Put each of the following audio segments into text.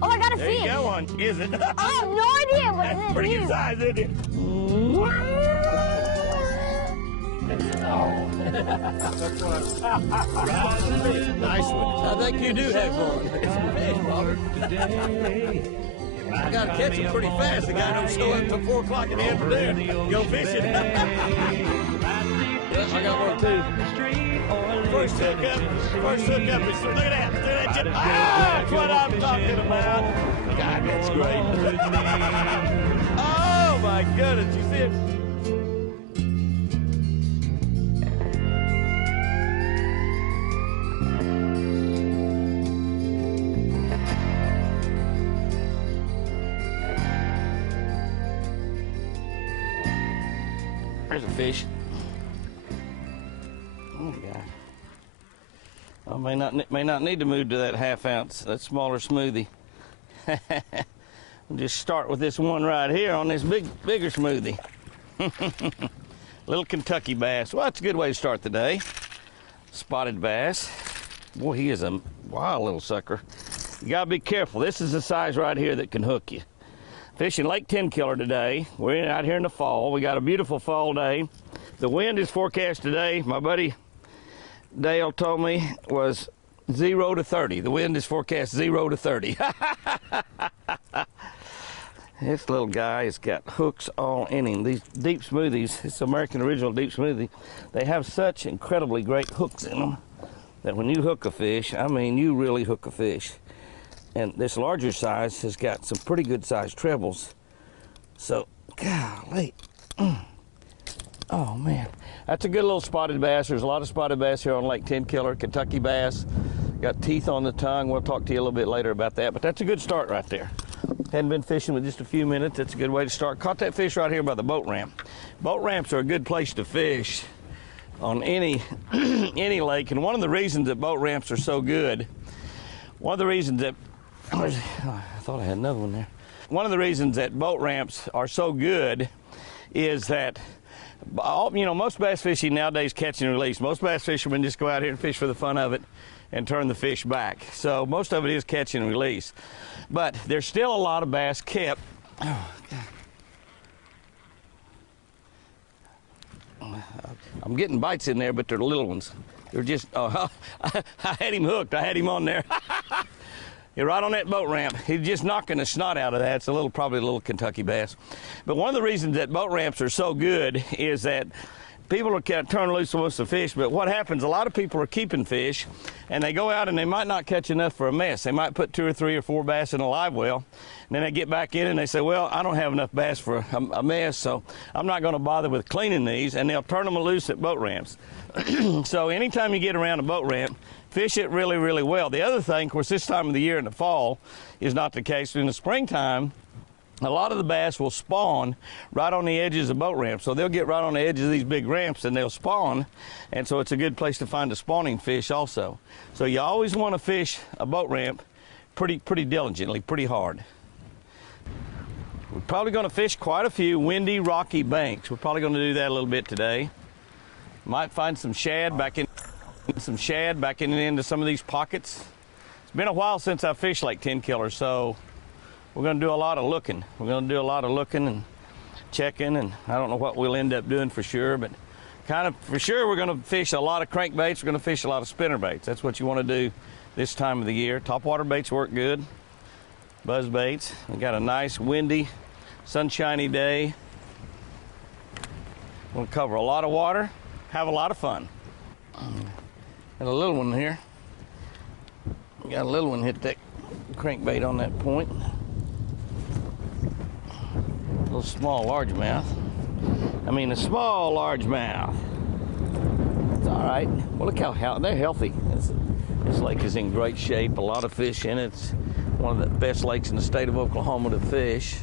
Oh, I got a There fish. you go one. Is it? Oh, I have no idea what That's it is. pretty good size, isn't it? Nice one. I think you do have one. It's a fish, Robert. I gotta catch him pretty fast. The guy don't show up until 4 o'clock in the afternoon. Go fishing. Yeah, I got one too. First hook up is, look at that. Look at that. That's what I'm talking about. God, that's great. Oh my goodness, you see it? There's a fish. Oh God. I may not need to move to that 1/2 ounce, that smaller smoothie. We'll just start with this one right here on this bigger smoothie. Little Kentucky bass. Well, that's a good way to start the day. Spotted bass. Boy, he is a wild little sucker. You gotta be careful. This is the size right here that can hook you. Fishing Lake 10 Killer today. We're out here in the fall. We got a beautiful fall day. The wind is forecast today. My buddy Dale told me was 0 to 30. The wind is forecast 0 to 30. This little guy has got hooks all in him. These deep smoothies, it's American Original Deep Smoothie, they have such incredibly great hooks in them that when you hook a fish, I mean, you really hook a fish. And this larger size has got some pretty good sized trebles. So, golly. Oh man, that's a good little spotted bass. There's a lot of spotted bass here on Lake 10 Killer, Kentucky bass. Got teeth on the tongue. We'll talk to you a little bit later about that, but that's a good start right there. Hadn't been fishing with just a few minutes. That's a good way to start. Caught that fish right here by the boat ramp. Boat ramps are a good place to fish on any any lake, and one of the reasons that boat ramps are so good, one of the reasons that, oh, I thought I had another one there. One of the reasons that boat ramps are so good is that, you know, most bass fishing nowadays catch and release. Most bass fishermen just go out here and fish for the fun of it and turn the fish back. So most of it is catch and release. But there's still a lot of bass kept. Oh, God. I'm getting bites in there, but they're little ones. They're just, oh, I had him hooked. I had him on there. You're right on that boat ramp. He's just knocking the snot out of that. It's probably a little Kentucky bass. But one of the reasons that boat ramps are so good is that people are turning loose most of the fish, but what happens, a lot of people are keeping fish, and they go out and they might not catch enough for a mess. They might put 2 or 3 or 4 bass in a live well, and then they get back in and they say, well, I don't have enough bass for a mess, so I'm not going to bother with cleaning these, and they'll turn them loose at boat ramps. So anytime you get around a boat ramp, fish it really, really well. The other thing, of course, this time of the year in the fall is not the case. In the springtime, a lot of the bass will spawn right on the edges of boat ramps. So they'll get right on the edges of these big ramps and they'll spawn. And so it's a good place to find a spawning fish also. So you always want to fish a boat ramp pretty diligently, pretty hard. We're probably going to fish quite a few windy, rocky banks. We're probably going to do that a little bit today. Might find some shad back into some of these pockets. It's been a while since I fished Lake 10 Killer, so we're going to do a lot of looking. We're going to do a lot of looking and checking, and I don't know what we'll end up doing for sure, but kind of for sure we're going to fish a lot of crankbaits. We're going to fish a lot of spinner baits. That's what you want to do this time of the year. Topwater baits work good. Buzz baits. We got a nice windy, sunshiny day. We'll cover a lot of water, have a lot of fun. Got a little one here. Got a little one hit that crankbait on that point. A little small largemouth. I mean a small largemouth. It's all right. Well, look how they're healthy. This lake is in great shape. A lot of fish in it. It's one of the best lakes in the state of Oklahoma to fish.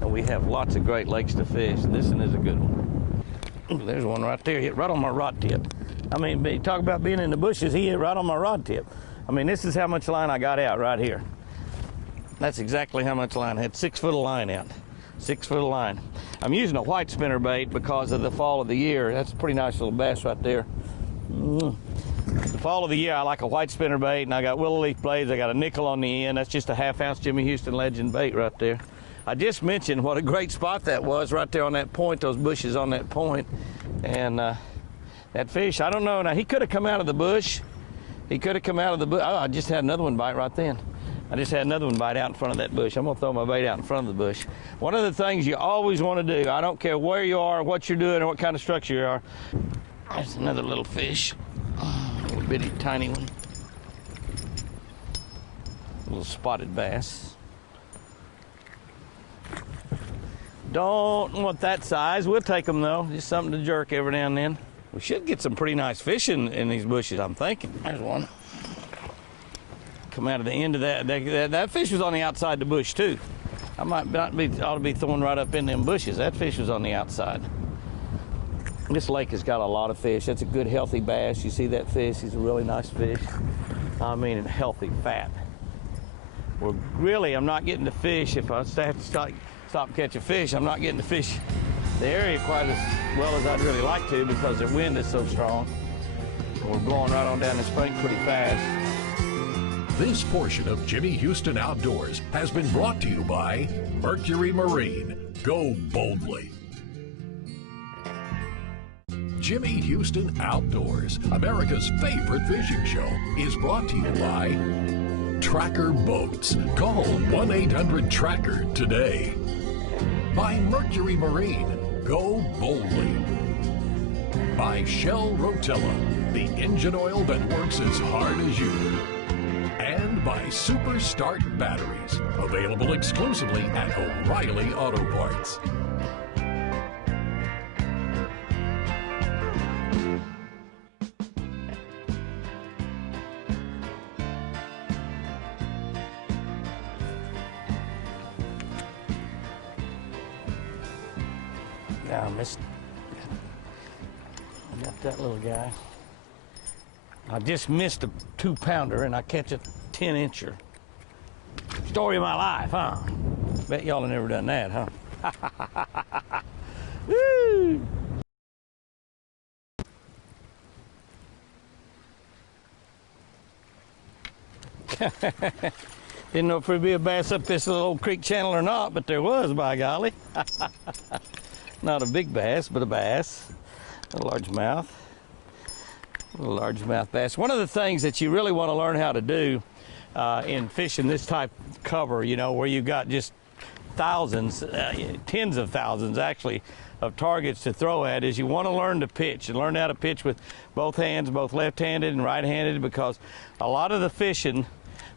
And we have lots of great lakes to fish. This one is a good one. Ooh, there's one right there. Hit right on my rod tip. I mean, talk about being in the bushes. He hit right on my rod tip. I mean, this is how much line I got out right here. That's exactly how much line I had. 6 foot of line out. 6 foot of line. I'm using a white spinner bait because of the fall of the year. That's a pretty nice little bass right there. The fall of the year, I like a white spinnerbait, and I got willow leaf blades. I got a nickel on the end. That's just a half-ounce Jimmy Houston Legend bait right there. I just mentioned what a great spot that was right there on that point, those bushes on that point. And that fish, I don't know. Now, he could have come out of the bush. He could have come out of the bush. Oh, I just had another one bite right then. I just had another one bite out in front of that bush. I'm going to throw my bait out in front of the bush. One of the things you always want to do, I don't care where you are, what you're doing, or what kind of structure you are. There's another little fish. A little bitty tiny one. A little spotted bass. Don't want that size. We'll take them, though. Just something to jerk every now and then. We should get some pretty nice fish in these bushes, I'm thinking. There's one. Come out of the end of that. That fish was on the outside of the bush too. I ought to be throwing right up in them bushes. That fish was on the outside. This lake has got a lot of fish. That's a good healthy bass. You see that fish? He's a really nice fish. I mean, healthy, fat. Well, really, I'm not getting the fish. If I have to stop catching fish, I'm not getting the fish the area quite as well as I'd really like to because the wind is so strong. We're blowing right on down this bank pretty fast. This portion of Jimmy Houston Outdoors has been brought to you by Mercury Marine. Go boldly. Jimmy Houston Outdoors, America's favorite fishing show, is brought to you by Tracker Boats. Call 1-800-TRACKER today. By Mercury Marine. Go boldly. By Shell Rotella, the engine oil that works as hard as you do. And by Super Start Batteries, available exclusively at O'Reilly Auto Parts. Yeah, I missed. I got that little guy. I just missed a 2-pounder and I catch a 10-incher. Story of my life, huh? Bet y'all have never done that, huh? Woo! Didn't know if there'd be a bass up this little old creek channel or not, but there was, by golly. Not a big bass, but a bass. A largemouth. A largemouth bass. One of the things that you really want to learn how to do in fishing this type of cover, you know, where you've got just thousands, tens of thousands actually, of targets to throw at, is you want to learn to pitch and learn how to pitch with both hands, both left-handed and right-handed, because a lot of the fishing,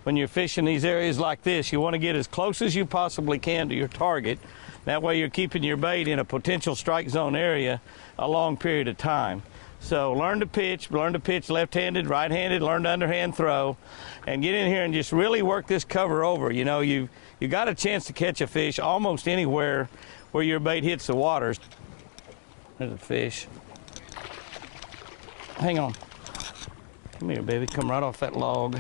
when you're fishing these areas like this, you want to get as close as you possibly can to your target. That way you're keeping your bait in a potential strike zone area a long period of time. So learn to pitch left-handed, right-handed, learn to underhand throw, and get in here and just really work this cover over. You know, you got a chance to catch a fish almost anywhere where your bait hits the water. There's a fish. Hang on. Come here, baby. Come right off that log.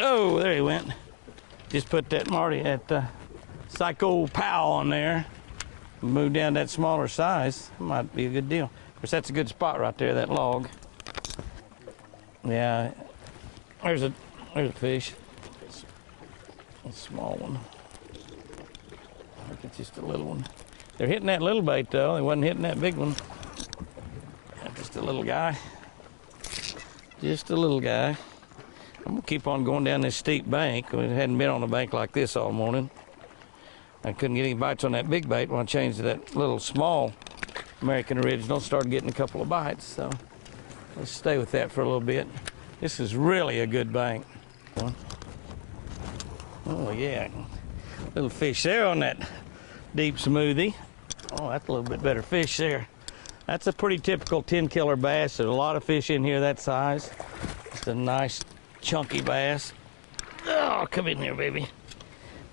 Oh, there he went. Just put that Marty at Psycho Pow on there. Move down that smaller size. Might be a good deal. Of course, that's a good spot right there, that log. Yeah, there's a fish. A small one. I think it's just a little one. They're hitting that little bait though. They wasn't hitting that big one. Just a little guy. Just a little guy. I'm gonna keep on going down this steep bank. We hadn't been on a bank like this all morning. I couldn't get any bites on that big bait when I changed to that little small American Original. Started getting a couple of bites, so let's stay with that for a little bit. This is really a good bank. Oh yeah, little fish there on that deep smoothie. Oh, that's a little bit better fish there. That's a pretty typical 10-killer bass. There's a lot of fish in here that size. It's a nice chunky bass. Oh, come in here, baby.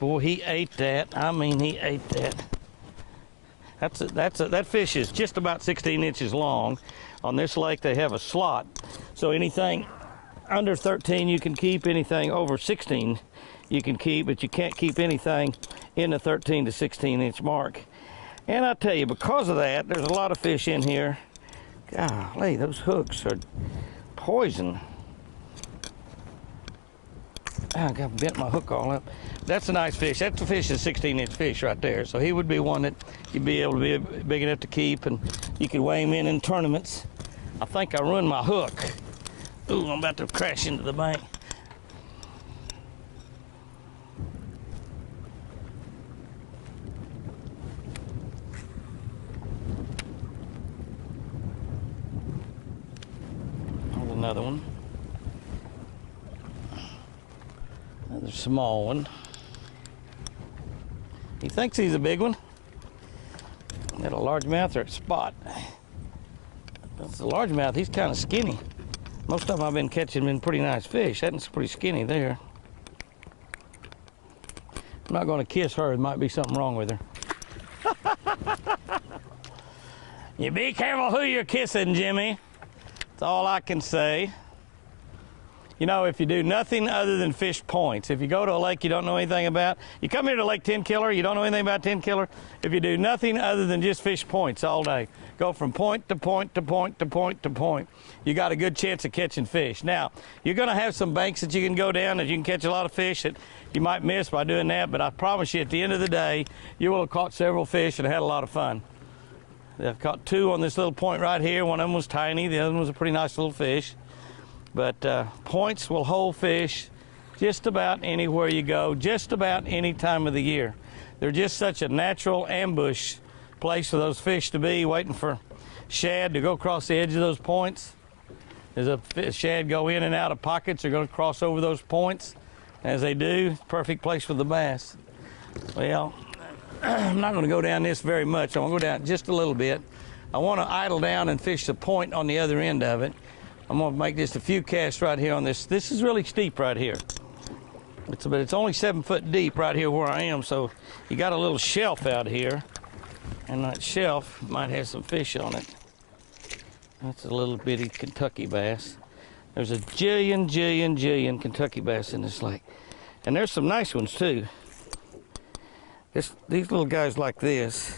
Boy, he ate that. I mean, he ate that. That fish is just about 16 inches long. On this lake, they have a slot. So anything under 13 you can keep, anything over 16 you can keep, but you can't keep anything in the 13 to 16 inch mark. And I tell you, because of that, there's a lot of fish in here. Golly, those hooks are poison. Oh, I got bent my hook all up. That's a nice fish. That's a fish, a 16-inch fish right there. So he would be one that you'd be able to be big enough to keep, and you could weigh him in tournaments. I think I ruined my hook. Ooh, I'm about to crash into the bank. There's another one. Another small one. He thinks he's a big one. Got a largemouth or a spot. That's a largemouth. He's kind of skinny. Most of them I've been catching been pretty nice fish. That one's pretty skinny there. I'm not going to kiss her. There might be something wrong with her. You be careful who you're kissing, Jimmy. That's all I can say. You know, if you do nothing other than fish points, if you go to a lake you don't know anything about, you come here to Lake 10 Killer, you don't know anything about 10 Killer, if you do nothing other than just fish points all day, go from point to point to point to point to point, you got a good chance of catching fish. Now, you're going to have some banks that you can go down that you can catch a lot of fish that you might miss by doing that, but I promise you at the end of the day, you will have caught several fish and had a lot of fun. I've caught two on this little point right here. One of them was tiny, the other one was a pretty nice little fish. But points will hold fish just about anywhere you go, just about any time of the year. They're just such a natural ambush place for those fish to be, waiting for shad to go across the edge of those points. As a shad go in and out of pockets, they're going to cross over those points. As they do, perfect place for the bass. Well, I'm not going to go down this very much. I'm going to go down just a little bit. I want to idle down and fish the point on the other end of it. I'm going to make just a few casts right here on this. This is really steep right here. But it's only 7 foot deep right here where I am, so you got a little shelf out here, and that shelf might have some fish on it. That's a little bitty Kentucky bass. There's a jillion Kentucky bass in this lake. And there's some nice ones too. These little guys like this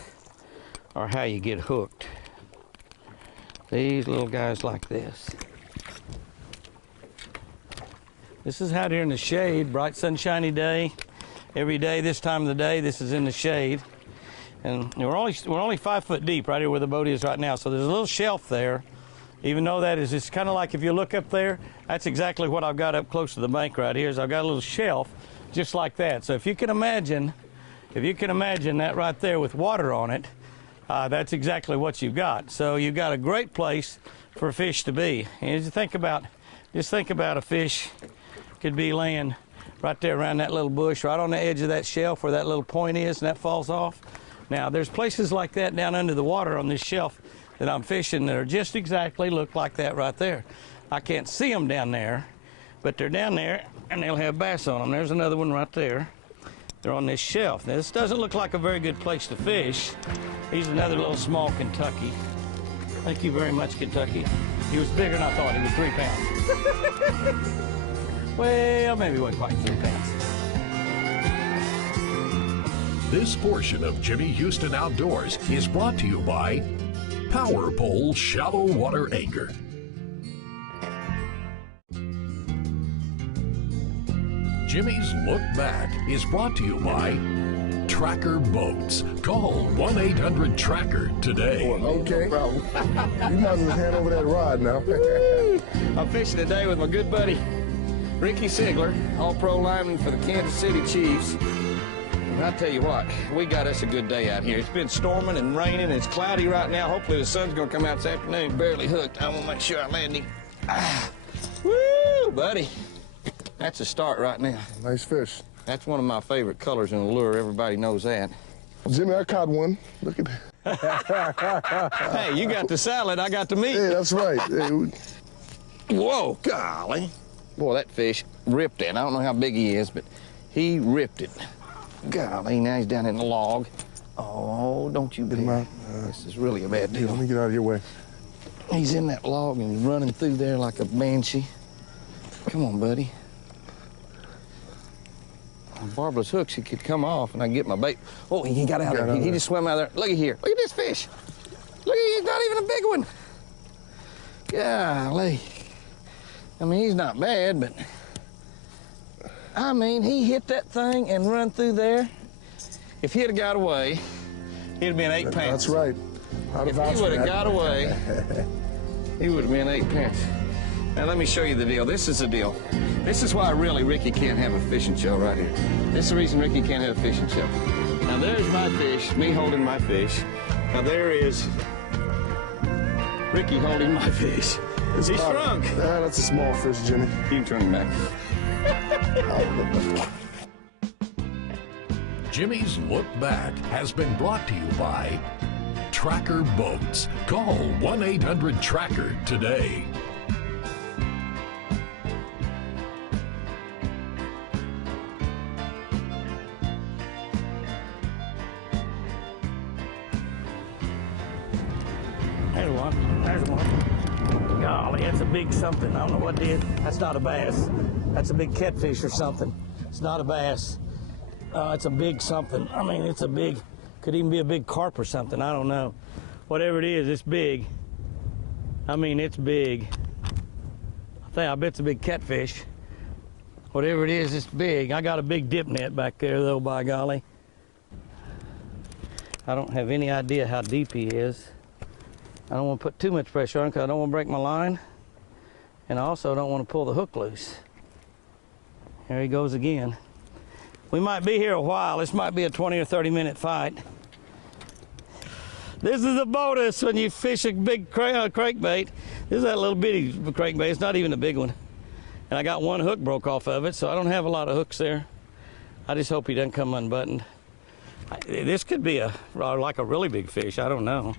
are how you get hooked. These little guys like this. This is out here in the shade, bright sunshiny day. Every day this time of the day, this is in the shade. And we're only 5 foot deep right here where the boat is right now. So there's a little shelf there. Even though that is, it's kind of like if you look up there, that's exactly what I've got up close to the bank right here, is I've got a little shelf just like that. So if you can imagine that right there with water on it, that's exactly what you've got. So you've got a great place for a fish to be. And as you think about, just think about a fish could be laying right there around that little bush, right on the edge of that shelf where that little point is, and that falls off. Now, there's places like that down under the water on this shelf that I'm fishing that are just exactly look like that right there. I can't see them down there, but they're down there, and they'll have bass on them. There's another one right there. They're on this shelf. Now, this doesn't look like a very good place to fish. He's another little small Kentucky. Thank you very much, Kentucky. He was bigger than I thought. He was 3 pounds. Well, maybe it wasn't quite 3 pounds. This portion of Jimmy Houston Outdoors is brought to you by Power Pole Shallow Water Anchor. Jimmy's Look Back is brought to you by Tracker Boats. Call 1-800-TRACKER today. Okay. No problem. You might as well hand over that rod now. I'm fishing today with my good buddy, Ricky Sigler, all-pro lineman for the Kansas City Chiefs. And I tell you what, we got us a good day out here. It's been storming and raining. It's cloudy right now. Hopefully the sun's going to come out this afternoon. Barely hooked. I want to make sure I land him. Woo, buddy. That's a start right now. Nice fish. That's one of my favorite colors in a lure. Everybody knows that. Jimmy, I caught one. Look at that. Hey, you got the salad. I got the meat. Yeah, that's right. Hey, Whoa, golly. Boy, that fish ripped it. I don't know how big he is, but he ripped it. Golly, now he's down in the log. Oh, don't you be. This is really a bad deal. Let me get out of your way. He's in that log and he's running through there like a banshee. Come on, buddy. On barbless hooks, he could come off and I can get my bait. Oh, he got out of there. He just swam out of there. Look at here. Look at this fish. Look at, he's not even a big one. Golly. I mean, he's not bad, but I mean, he hit that thing and run through there. If he'd have got away, he'd have been 8 pounds. That's right. If he would have got away, he would have been 8 pounds. Now let me show you the deal. This is the deal. This is why really Ricky can't have a fishing show right here. This is the reason Ricky can't have a fishing show. Now there's my fish, me holding my fish. Now there is Ricky holding my fish. He's shrunk. That's a small fish, Jimmy. You can turn him back. Jimmy's Look Back has been brought to you by Tracker Boats. Call 1-800-TRACKER today. There's one. There's one. Golly, that's a big something. I don't know what it is. That's not a bass. That's a big catfish or something. It's not a bass. It's a big something. I mean, it's a big, could even be a big carp or something. I don't know. Whatever it is, it's big. I mean, it's big. I bet it's a big catfish. Whatever it is, it's big. I got a big dip net back there, though, by golly. I don't have any idea how deep he is. I don't want to put too much pressure on because I don't want to break my line. And I also don't want to pull the hook loose. There he goes again. We might be here a while. This might be a 20 or 30 minute fight. This is a bonus when you fish a big crankbait. This is that little bitty crankbait. It's not even a big one. And I got one hook broke off of it, so I don't have a lot of hooks there. I just hope he doesn't come unbuttoned. This could be like a really big fish. I don't know.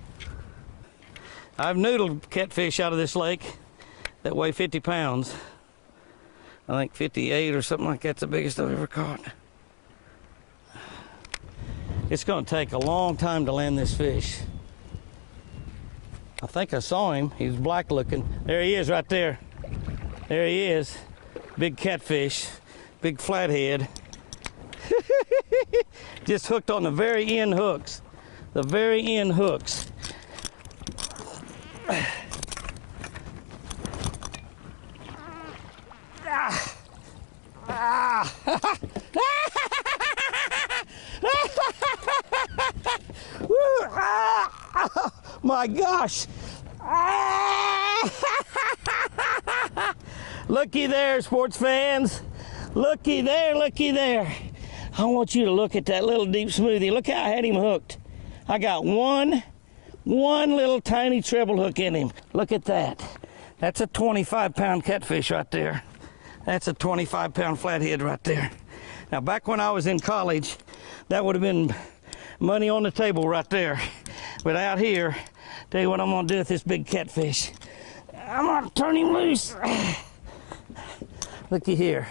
I've noodled catfish out of this lake that weigh 50 pounds. I think 58 or something like that's the biggest I've ever caught. It's going to take a long time to land this fish. I think I saw him. He was black looking. There he is right there. There he is. Big catfish, big flathead. Just hooked on the very end hooks. The very end hooks. My gosh. Looky there, sports fans. Looky there, looky there. I want you to look at that little deep smoothie. Look how I had him hooked. I got one little tiny treble hook in him. Look at that. That's a 25-pound catfish right there. That's a 25-pound flathead right there. Now, back when I was in college, that would have been money on the table right there. But out here, tell you what I'm gonna do with this big catfish. I'm gonna turn him loose. Looky here.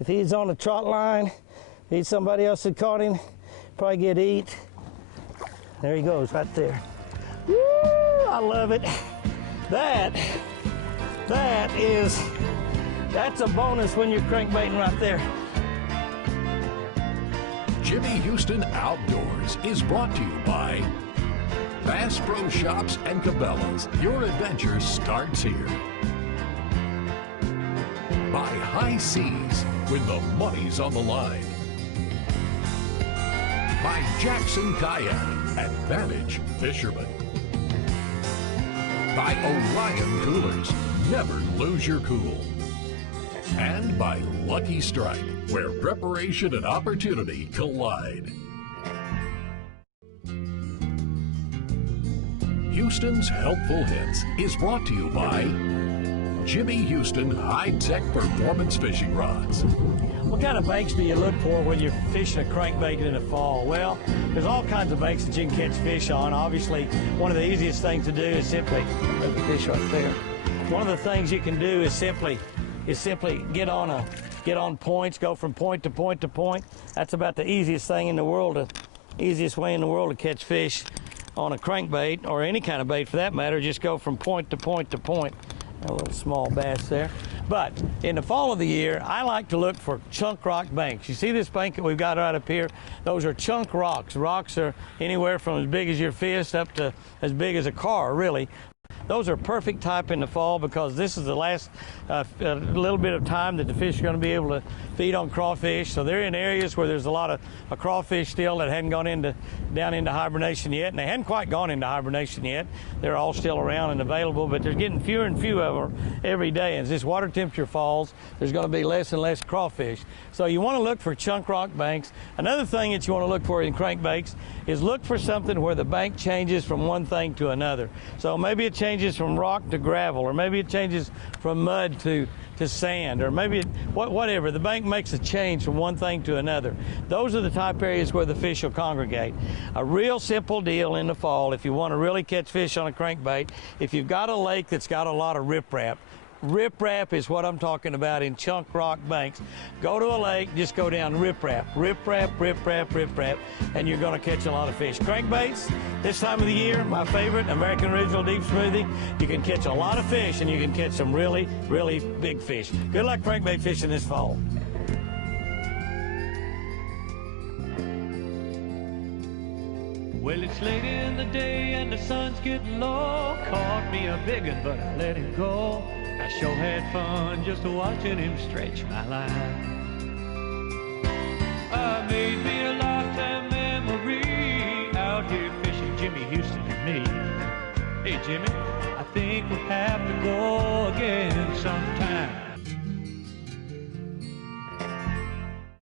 If he's on the trot line, if somebody else had caught him, probably get eat. There he goes, right there. Woo, I love it. That's a bonus when you're crankbaiting right there. Jimmy Houston Outdoors is brought to you by Bass Pro Shops and Cabela's. Your adventure starts here. By High Seas, when the money's on the line. By Jackson Kayak, Advantage Fisherman. By Orion Coolers, never lose your cool. And by Lucky Strike, where preparation and opportunity collide. Houston's Helpful Hints is brought to you by Jimmy Houston High-Tech Performance Fishing Rods. What kind of baits do you look for when you're fishing a crankbait in the fall? Well, there's all kinds of baits that you can catch fish on. Obviously, one of the easiest things to do is simply, there's a fish right there. One of the things you can do is simply get on points, go from point to point to point. That's about the easiest thing in the world, easiest way in the world to catch fish on a crankbait, or any kind of bait for that matter. Just go from point to point to point. A little small bass there. But in the fall of the year, I like to look for chunk rock banks. You see this bank that we've got right up here? Those are chunk rocks. Rocks are anywhere from as big as your fist up to as big as a car, really. those are perfect type in the fall because this is the last little bit of time that the fish are going to be able to feed on crawfish. So they're in areas where there's a lot of crawfish still that hadn't gone down into hibernation yet, and they hadn't quite gone into hibernation yet. They're all still around and available, but there's getting fewer and fewer of them every day. As this water temperature falls, there's going to be less and less crawfish. So you want to look for chunk rock banks. Another thing that you want to look for in crankbaits is look for something where the bank changes from one thing to another. So maybe it changes from rock to gravel, or maybe it changes from mud to sand, or maybe whatever. The bank makes a change from one thing to another. Those are the type areas where the fish will congregate. A real simple deal in the fall, if you want to really catch fish on a crankbait, if you've got a lake that's got a lot of riprap. Riprap is what I'm talking about in chunk rock banks. Go to a lake, just go down riprap, and you're going to catch a lot of fish. Crankbaits, this time of the year, my favorite, American Original Deep Smoothie. You can catch a lot of fish, and you can catch some really, really big fish. Good luck crankbait fishing this fall. Well, it's late in the day and the sun's getting low. Caught me a big one, but I let him go. I sure had fun just watching him stretch my line. I made me a lifetime memory out here fishing Jimmy Houston and me. Hey, Jimmy, I think we'll have to go again sometime.